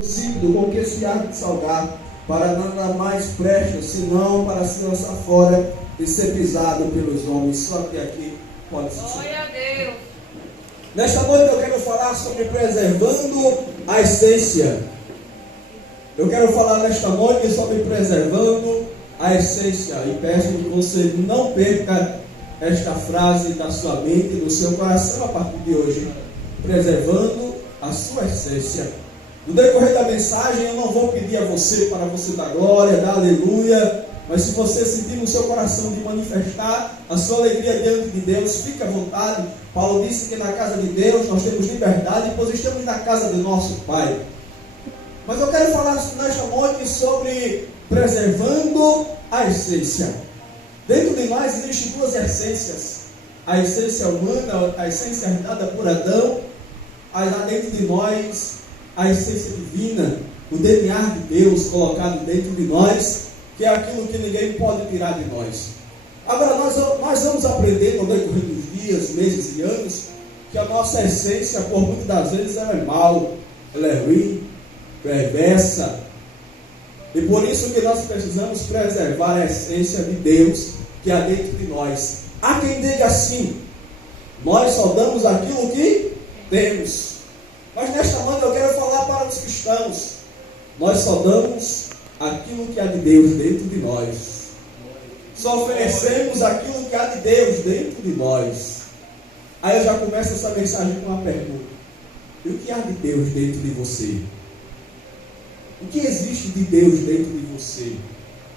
com que se há de salgar, para nada mais presta, senão para se lançar fora e ser pisado pelos homens. Só que aqui pode se Glória a Deus. Nesta noite eu quero falar sobre preservando a essência. Eu quero falar nesta noite sobre preservando a essência. E peço que você não perca esta frase da sua mente e do seu coração a partir de hoje. Preservando a sua essência. No decorrer da mensagem eu não vou pedir a você para você dar glória, dar aleluia. Mas se você sentir no seu coração de manifestar a sua alegria diante de Deus, fique à vontade. Paulo disse que na casa de Deus nós temos liberdade, pois estamos na casa do nosso Pai. Mas eu quero falar nesta noite sobre preservando a essência. Dentro de nós existem duas essências. A essência humana, a essência herdada por Adão. Há dentro de nós a essência divina, o DNA de Deus colocado dentro de nós, que é aquilo que ninguém pode tirar de nós. Agora nós vamos aprender no decorrer dos dias, meses e anos, que a nossa essência, por muitas das vezes, ela é mal, ela é ruim, perversa. E por isso que nós precisamos preservar a essência de Deus que há dentro de nós. Há quem diga assim: nós só damos aquilo que temos. Mas nesta noite eu quero falar para os cristãos: nós só damos aquilo que há de Deus dentro de nós. Só oferecemos aquilo que há de Deus dentro de nós. Aí eu já começo essa mensagem com uma pergunta: e o que há de Deus dentro de você? O que existe de Deus dentro de você?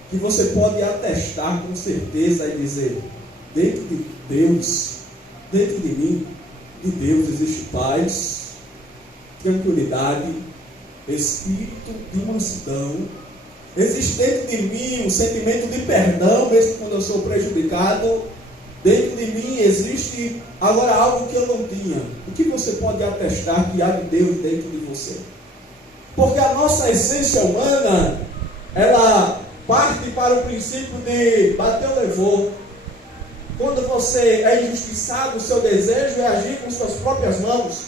Que você pode atestar com certeza e dizer: dentro de Deus, dentro de mim, de Deus existe paz, tranquilidade, espírito de mansidão. Existe dentro de mim um sentimento de perdão, mesmo quando eu sou prejudicado. Dentro de mim existe agora algo que eu não tinha. O que você pode atestar que há de Deus dentro de você? Porque a nossa essência humana, ela parte para o princípio de bateu, levou. Quando você é injustiçado, o seu desejo é agir com suas próprias mãos.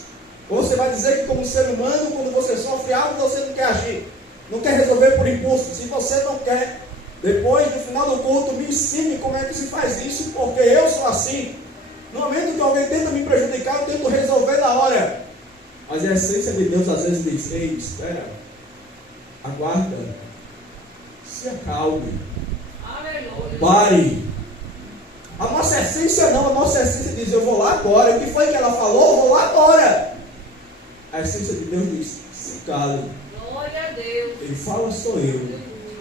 Ou você vai dizer que como ser humano, quando você sofre algo, você não quer agir, não quer resolver por impulso. Se você não quer, depois no final do culto, me ensine como é que se faz isso, porque eu sou assim. No momento que alguém tenta me prejudicar, eu tento resolver na hora. Mas a essência de Deus às vezes diz: ei, espera, aguarda, se acalme, Aleluia. pare. A nossa essência não, a nossa essência diz: eu vou lá agora. O que foi que ela falou? Eu vou lá agora. A essência de Deus diz: se cale. Glória a Deus. Ele fala: sou eu.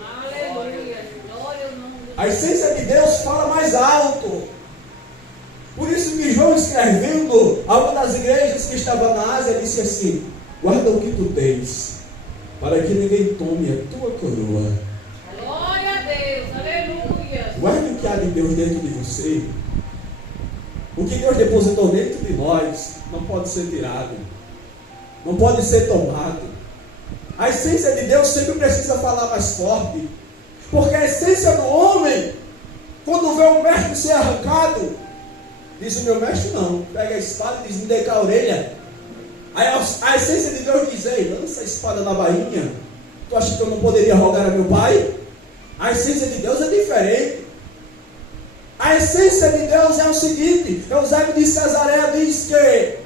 Aleluia. Glória ao nome de A essência de Deus fala mais alto. Por isso que João, escrevendo a uma das igrejas que estava na Ásia, disse assim: guarda o que tu tens, para que ninguém tome a tua coroa. Glória a Deus. Aleluia. Guarde o que há de Deus dentro de você. O que Deus depositou dentro de nós não pode ser tirado, não pode ser tomado. A essência de Deus sempre precisa falar mais forte, porque a essência do homem, quando vê o mestre ser arrancado, diz: o meu mestre não, pega a espada e diz: me dê cá a orelha. Aí a essência de Deus diz: ei, lança a espada na bainha. Tu acha que eu não poderia rogar a meu pai? A essência de Deus é diferente. A essência de Deus é o seguinte: Eusébio de Cesareia diz que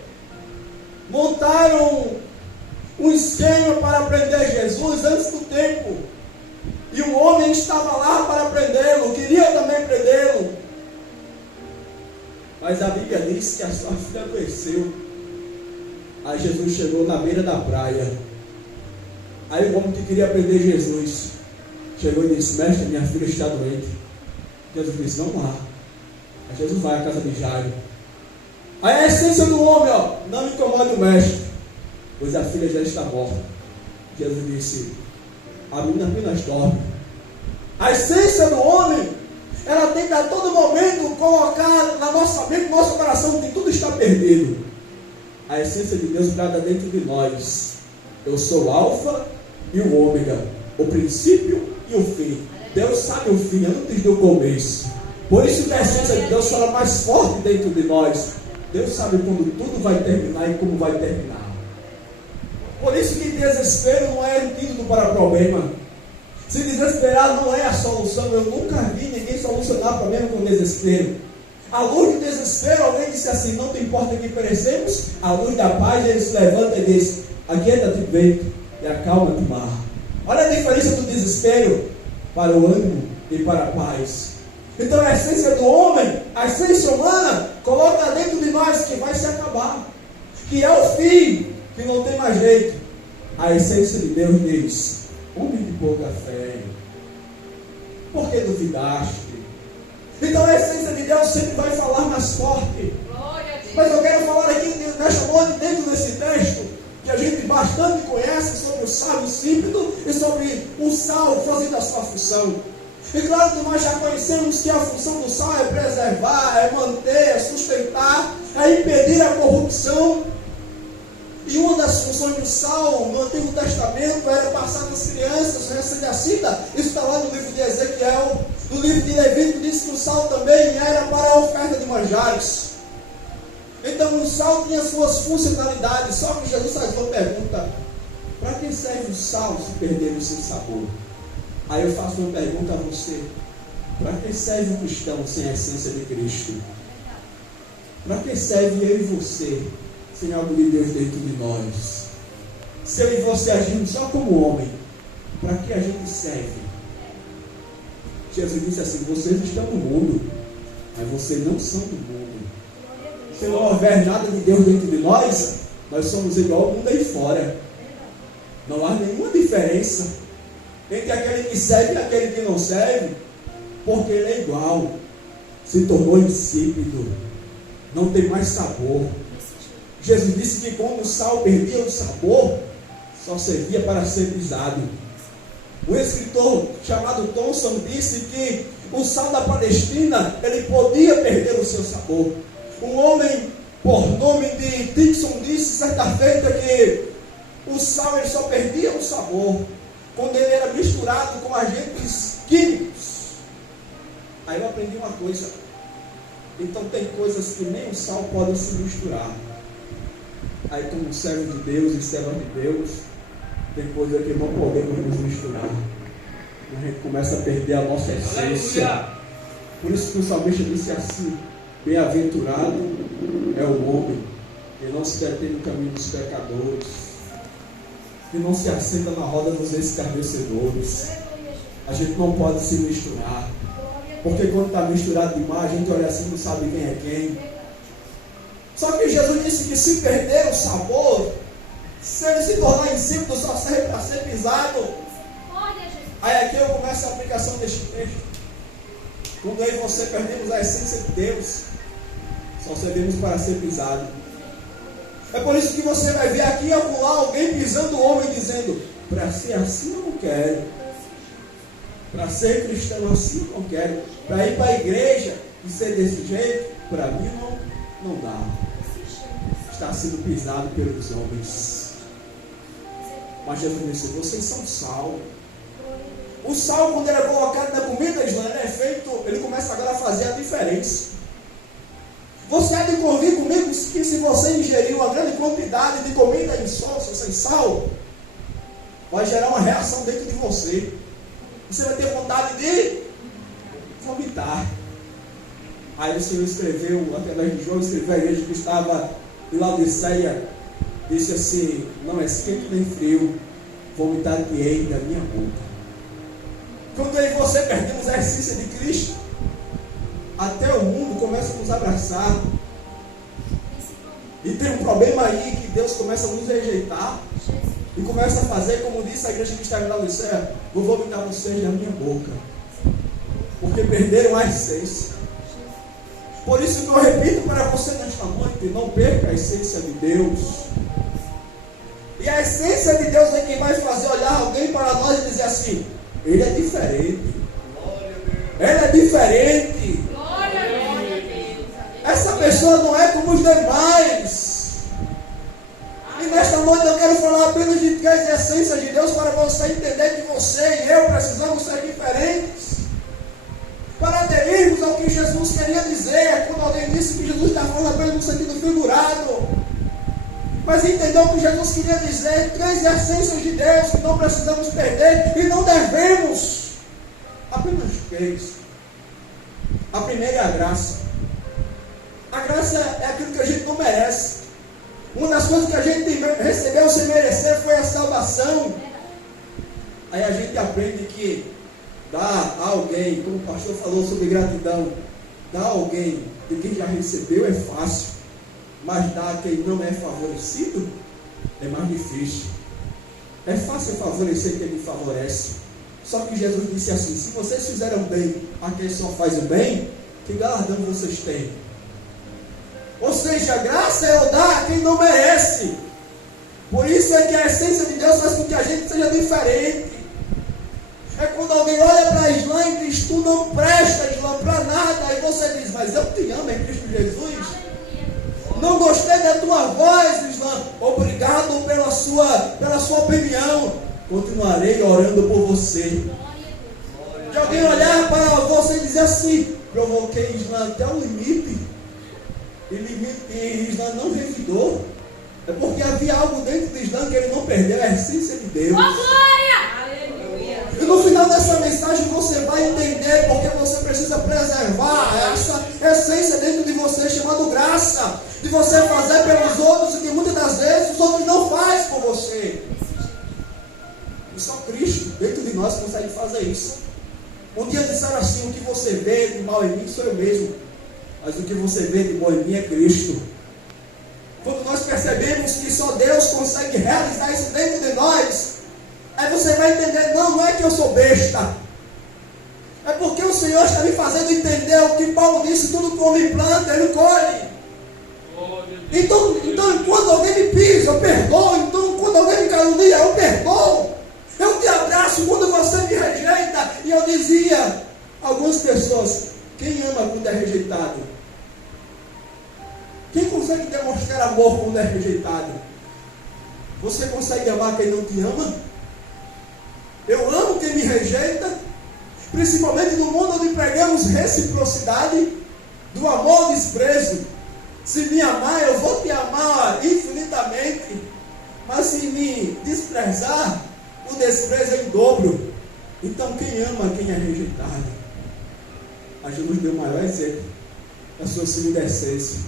montaram um esquema para prender Jesus antes do tempo, e um homem estava lá para prendê-lo, queria também prendê-lo, mas a Bíblia diz que a sua filha adoeceu. Aí Jesus chegou na beira da praia. Aí o homem que queria prender Jesus chegou e disse: mestre, minha filha está doente. Jesus disse: vamos lá. Aí Jesus vai à casa de Jairo. Aí a essência do homem: ó, não incomode o mestre, pois a filha já está morta. Jesus disse: a menina apenas dorme. A essência do homem, ela tem que a todo momento colocar na nossa mente, no nosso coração, que tudo está perdido. A essência de Deus guarda dentro de nós: eu sou o alfa e o ômega, o princípio e o fim. Deus sabe o fim antes do começo. Por isso que a essência de Deus fala mais forte dentro de nós. Deus sabe quando tudo vai terminar e como vai terminar. Por isso que desespero não é antídoto para problema. Se desesperar não é a solução. Eu nunca vi ninguém solucionar problema com desespero. À luz do desespero, alguém disse assim: não te importa que perecemos. À luz da paz, ele se levanta e diz: aquieta-te, vento, e acalma-te, mar. Olha a diferença do desespero para o ânimo e para a paz. Então a essência do homem, a essência humana, coloca dentro de nós que vai se acabar, que é o fim, que não tem mais jeito. A essência de Deus diz: homem de pouca fé, por que duvidaste? Então a essência de Deus sempre vai falar mais forte. Mas eu quero falar aqui nesta noite, dentro desse texto, que a gente bastante conhece, sobre o sábio símpido e sobre o sal fazendo a sua função. E claro que nós já conhecemos que a função do sal é preservar, é manter, é sustentar, é impedir a corrupção. E uma das funções do sal no Antigo Testamento era passar para as crianças, você já cita, isso está lá no livro de Ezequiel. No livro de Levítico diz que o sal também era para a oferta de manjares. Então o sal tinha suas funcionalidades. Só que Jesus faz uma pergunta: para que serve o sal se perder o seu sabor? Aí eu faço uma pergunta a você: para que serve o cristão sem a essência de Cristo? Para que serve eu e você sem algo de Deus dentro de nós? Se eu e você agimos só como homem, para que a gente serve? Jesus disse assim: vocês estão no mundo, mas vocês não são do mundo. Se não houver nada de Deus dentro de nós, nós somos igual ao mundo aí fora. Não há nenhuma diferença entre aquele que serve e aquele que não serve, porque ele é igual. Se tornou insípido, não tem mais sabor. Jesus disse que quando o sal perdia o sabor, só servia para ser pisado. Um escritor chamado Thomson disse que o sal da Palestina, ele podia perder o seu sabor. Um homem por nome de Dixon disse certa feita que o sal ele só perdia o sabor quando ele era misturado com agentes químicos. Aí eu aprendi uma coisa: então tem coisas que nem o sal pode se misturar. Aí como servo de Deus e serva de Deus, tem coisa que não podemos nos misturar. A gente começa a perder a nossa essência. Por isso que o salmista disse assim: bem-aventurado é o homem que não se detém no caminho dos pecadores, que não se assenta na roda dos escarnecedores. A gente não pode se misturar, porque quando está misturado demais, a gente olha assim e não sabe quem é quem. Só que Jesus disse que se perder o sabor, se ele se tornar insípido, só serve para ser pisado. Aí aqui eu começo a aplicação deste texto. Quando eu e você perdemos a essência de Deus, só servimos para ser pisado. É por isso que você vai ver aqui e acolá alguém pisando o homem dizendo: para ser assim eu não quero. Para ser cristão assim eu não quero. Para ir para a igreja e ser desse jeito, para mim não dá. Está sendo pisado pelos homens. Mas Jesus disse: vocês são sal. O sal, quando ele é colocado na comida, ele começa agora a fazer a diferença. Você há de convir comigo que se você ingerir uma grande quantidade de comida insossa, sem sal, vai gerar uma reação dentro de você. Você vai ter vontade de vomitar. Aí o Senhor escreveu, através de João, escreveu a igreja que estava em Laodiceia, disse assim: não é quente nem frio, vomitar-te-ei da minha boca. Quando eu e você perdemos a essência de Cristo, até o mundo começa a nos abraçar. E tem um problema aí que Deus começa a nos rejeitar. E começa a fazer, como disse a igreja que está em Laodiceia: vou vomitar vocês da minha boca. Porque perderam a essência. Por isso que eu repito para você nesta noite: não perca a essência de Deus. E a essência de Deus é quem vai fazer olhar alguém para nós e dizer assim: ele é diferente. Ela é diferente. Essa pessoa não é como os demais. E nesta noite eu quero falar apenas de três essências de Deus para você entender que você e eu precisamos ser diferentes. Para aderirmos ao que Jesus queria dizer, quando alguém disse que Jesus está falando apenas no sentido figurado. Mas entendeu o que Jesus queria dizer? 3 essências de Deus que não precisamos perder e não devemos. Apenas 3. A primeira é a graça. A graça é aquilo que a gente não merece. Uma das coisas que a gente recebeu sem merecer foi a salvação. Aí a gente aprende que dar a alguém, como o pastor falou sobre gratidão, dar a alguém de quem já recebeu é fácil, mas dar a quem não é favorecido é mais difícil. É fácil favorecer quem me favorece. Só que Jesus disse assim: se vocês fizeram bem a quem só faz o bem, que galardão vocês têm? Ou seja, a graça é eu dar a quem não merece. Por isso é que a essência de Deus faz com que a gente seja diferente. É quando alguém olha para Islã e diz: tu não presta, Islã, para nada. Aí você diz: mas eu te amo em Cristo Jesus. Não gostei da tua voz, Islã. Obrigado pela sua opinião. Continuarei orando por você. De alguém olhar para você e dizer assim: provoquei Islã até o limite. E Islã não revidou. É porque havia algo dentro de Islã que ele não perdeu, a essência de Deus. E no final dessa mensagem você vai entender porque você precisa preservar essa essência dentro de você, chamada graça. De você fazer pelos outros e que muitas das vezes os outros não fazem por você. E só Cristo dentro de nós consegue fazer isso. Um dia disseram assim: o que você vê de mal em mim sou eu mesmo, mas o que você vê de bom em mim é Cristo. Quando nós percebemos que só Deus consegue realizar isso dentro de nós, aí você vai entender: não é que eu sou besta, é porque o Senhor está me fazendo entender o que Paulo disse: tudo que o homem planta, ele colhe. Então quando alguém me pisa, eu perdoo. Então quando alguém me calunia, eu perdoo. Eu te abraço quando você me rejeita. E eu dizia a algumas pessoas: quem ama quando é rejeitado? Quem consegue demonstrar amor quando é rejeitado? Você consegue amar quem não te ama? Eu amo quem me rejeita, principalmente no mundo onde pregamos reciprocidade, do amor ao desprezo. Se me amar, eu vou te amar infinitamente, mas se me desprezar, o desprezo é em dobro. Então quem ama quem é rejeitado? A Jesus deu o maior exemplo da sua segunda essência,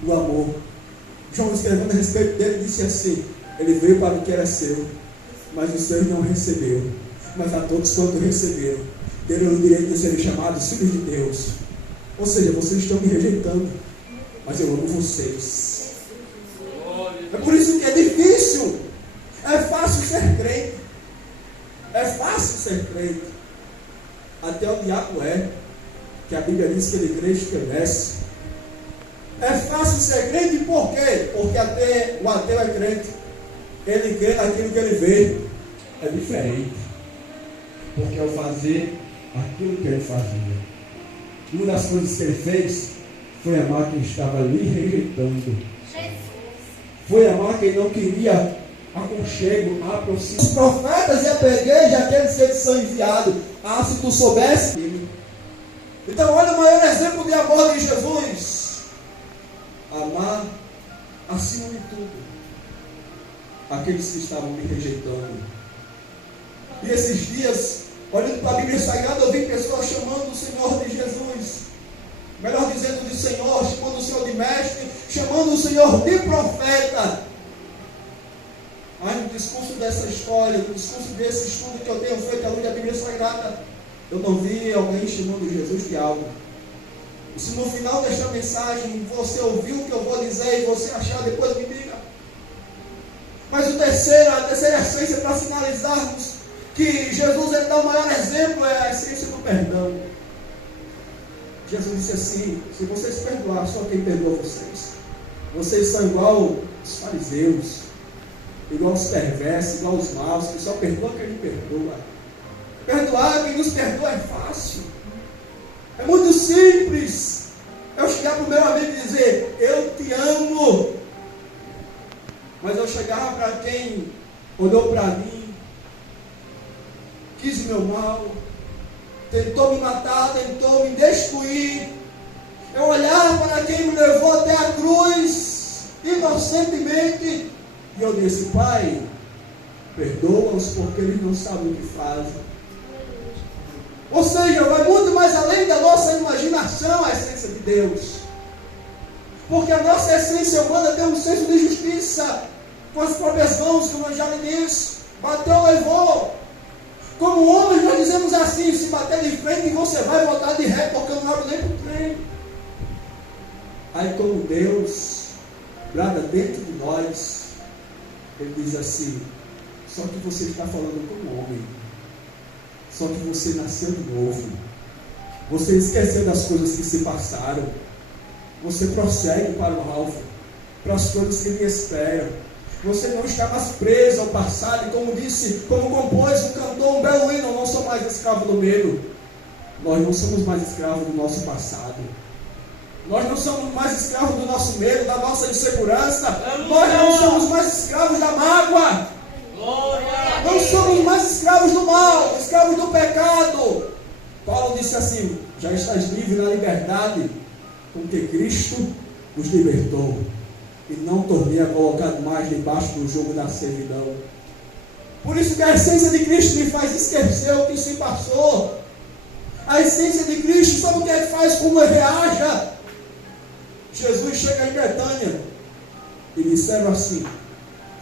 do amor. João, escrevendo a respeito dele, disse assim: ele veio para o que era seu, mas os seus não recebeu. Mas a todos quanto receberam, deram o direito de serem chamados filhos de Deus. Ou seja, vocês estão me rejeitando, mas eu amo vocês. É por isso que é difícil. É fácil ser crente. É fácil ser crente. Até o diabo é, que a Bíblia diz que ele crê e estremece. É fácil ser crente por quê? Porque até o ateu é crente. Ele crê naquilo que ele vê. É diferente. Porque ao fazer aquilo que ele fazia, uma das coisas que ele fez foi amar quem estava lhe rejeitando. Foi amar quem não queria aconchego, aproximação. Os profetas e a igreja, aqueles que são enviados. Ah, se tu soubesse. Então olha o maior exemplo de amor de Jesus. Amar acima de tudo aqueles que estavam me rejeitando. E esses dias, olhando para a Bíblia Sagrada, eu vi pessoas chamando o Senhor de Jesus, melhor dizendo de Senhor, chamando o Senhor de mestre, chamando o Senhor de profeta. Mas no discurso dessa história, no discurso desse estudo que eu tenho feito à luz da Bíblia Sagrada, eu não vi alguém chamando Jesus de algo. E se no final desta mensagem você ouviu o que eu vou dizer e você achar, depois me diga. Mas a terceira essência para finalizarmos, que Jesus dá o maior exemplo, é a essência do perdão. Jesus disse assim: se vocês perdoarem, só quem perdoa vocês. Vocês são igual os fariseus, igual os perversos, igual os maus, que só perdoa quem lhe perdoa. Perdoar quem nos perdoa é fácil. É muito simples. Eu chegar para o meu amigo e dizer: eu te amo. Mas eu chegava para quem olhou para mim, quis o meu mal, tentou me matar, tentou me destruir. Eu olhava para quem me levou até a cruz, inocentemente, E eu disse: Pai, perdoa-os porque eles não sabem o que fazem. Ou seja, vai muito mais além da nossa imaginação a essência de Deus. Porque a nossa essência humana tem um senso de justiça com as próprias mãos, como eu já lhe disse. Bateu, levou. Como homens nós dizemos assim: se bater de frente você vai voltar de ré, porque eu não abro nem para o trem. Aí como Deus brada dentro de nós, Ele diz assim: só que você está falando como homem. Só que você nasceu de novo. Você esqueceu das coisas que se passaram. Você prossegue para o alvo, para as coisas que lhe esperam. Você não está mais preso ao passado. E como disse, como compôs um cantor, um belo hino: eu não sou mais escravo do medo. Nós não somos mais escravos do nosso passado. Nós não somos mais escravos do nosso medo, da nossa insegurança. Nós não somos mais escravos da mágoa. Não somos mais escravos do mal, escravos do pecado. Paulo disse assim: já estás livre na liberdade com que Cristo nos libertou, e não tornei a colocar mais debaixo do jugo da servidão. Por isso que a essência de Cristo me faz esquecer o que se passou. A essência de Cristo, sabe o que é que faz? Como ele reaja? Jesus chega em Betânia e disseram assim: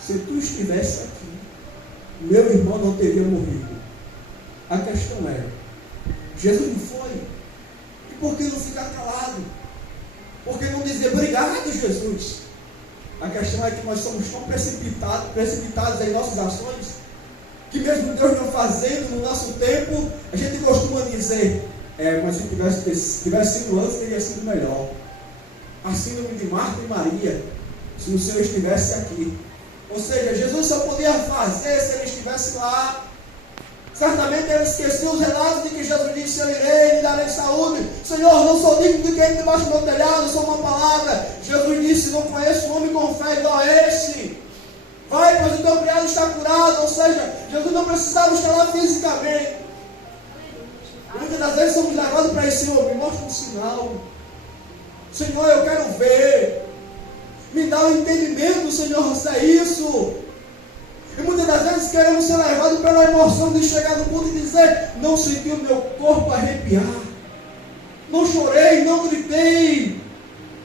se tu estivesse aqui, meu irmão não teria morrido. A questão é: Jesus não foi. E por que não ficar calado? Por que não dizer obrigado, Jesus? A questão é que nós somos tão precipitados em nossas ações, que mesmo Deus não fazendo no nosso tempo, a gente costuma dizer: mas se tivesse sido antes, teria sido melhor. A síndrome de Marta e Maria, se o Senhor estivesse aqui. Ou seja, Jesus só podia fazer se ele estivesse lá. Certamente ele esqueceu os relatos de que Jesus disse: eu irei lhe darei saúde. Senhor, não sou digno de quem debaixo do meu telhado, só uma palavra. Jesus disse: não conheço um homem com fé igual a esse. Vai, pois o teu criado está curado. Ou seja, Jesus não precisava estar lá fisicamente. Muitas das vezes somos levados para esse: Senhor, me mostra um sinal. Senhor, eu quero ver. Me dá o entendimento, Senhor, se é isso. E muitas das vezes queremos ser levados pela emoção de chegar no ponto e dizer: não senti o meu corpo arrepiar, não chorei, não gritei.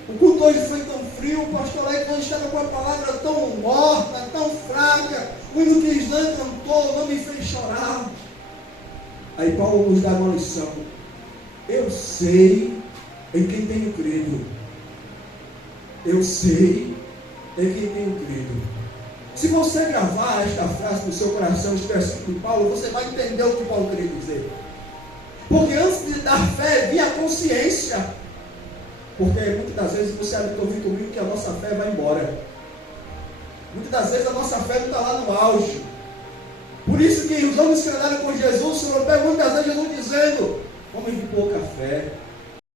O culto hoje foi tão frio, o pastor Alex hoje estava com a palavra tão morta, tão fraca. O hino que Islan cantou não me fez chorar. Aí Paulo nos dá uma lição: eu sei em quem tenho crido. Eu sei em quem tenho crido. Se você gravar esta frase no seu coração, este versículo de Paulo, você vai entender o que Paulo queria dizer. Porque antes de dar fé, vinha a consciência. Porque muitas das vezes você há de ouvir comigo que a nossa fé vai embora. Muitas das vezes a nossa fé não está lá no auge. Por isso que os homens que andaram com Jesus, o Senhor pega muitas vezes Jesus dizendo: homem de pouca fé.